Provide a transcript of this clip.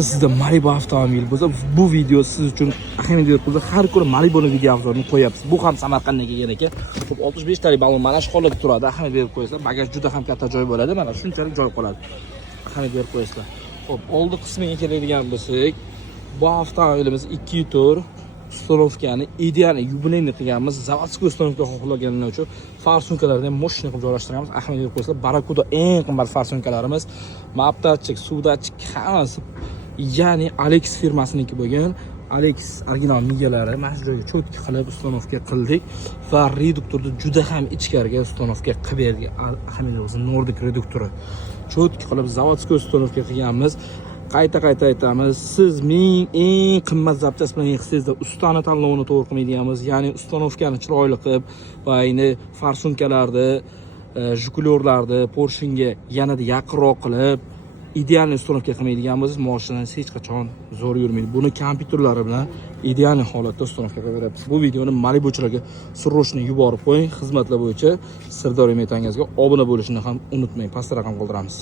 Sizda Malibu avtomobil bo'lsa, bu video siz uchun ahamiyatli bo'lsa, har kuni Malibu'ni video obzorini qo'yapsiz. Bu ham Samarqanddan kelgan ekan. 65 talik balon mana shu holatda turadi. Ahamiyat berib qo'yasizlar. Bagaj juda ham katta joy bo'ladi. Mana shunchalik joy qoladi. Ahamiyat berib qo'yasizlar. Xo'p, oldi qismiga keladigan bo'lsak, bu avtomobilimiz 2 tur uстановкani ideal yubileyni qilganmiz. Zavodskiy uстановка xohlaganlar uchun farsunkalarni ham moshina qilib joylashtirganmiz. Ahamiyat berib qo'yasizlar. Barakuda eng qimmat farsunkalarimiz, mapdatchik, suvdatchik hammasi ya'ni Alex firmasiniki bo'lgan. Alex original migalari mana shu joyga cho'tki qilib uстановка qildik va reduktorni juda ham ichkariga uстановка qilib berdik. Ahamiyat Nordic reduktori cho'tki qilib zavodskiy uстановка qilganmiz. Qayta aytamiz, siz eng qimmat zapchast bilan yig'sangizda ustani tanlovini to'g'ri qilmaydiganmiz. Ya'ni uстановкani chiroyli qilib va endi farsunkalarni, Jigulyorlarni Porsche'ga yanada yaqinroq qilib idealni uстановка qilmaydiganmiz, mashinangiz hech qachon zo'r yurmaydi. Buni kompyuterlari bilan ideal holatda uстановка qilib beramiz. Bu videoni Malibuchilarga srochni yuborib qo'ying. Xizmatlar bo'yicha Sirdaryo metangizga obuna bo'lishni ham unutmang. Pastda raqam qoldiramiz.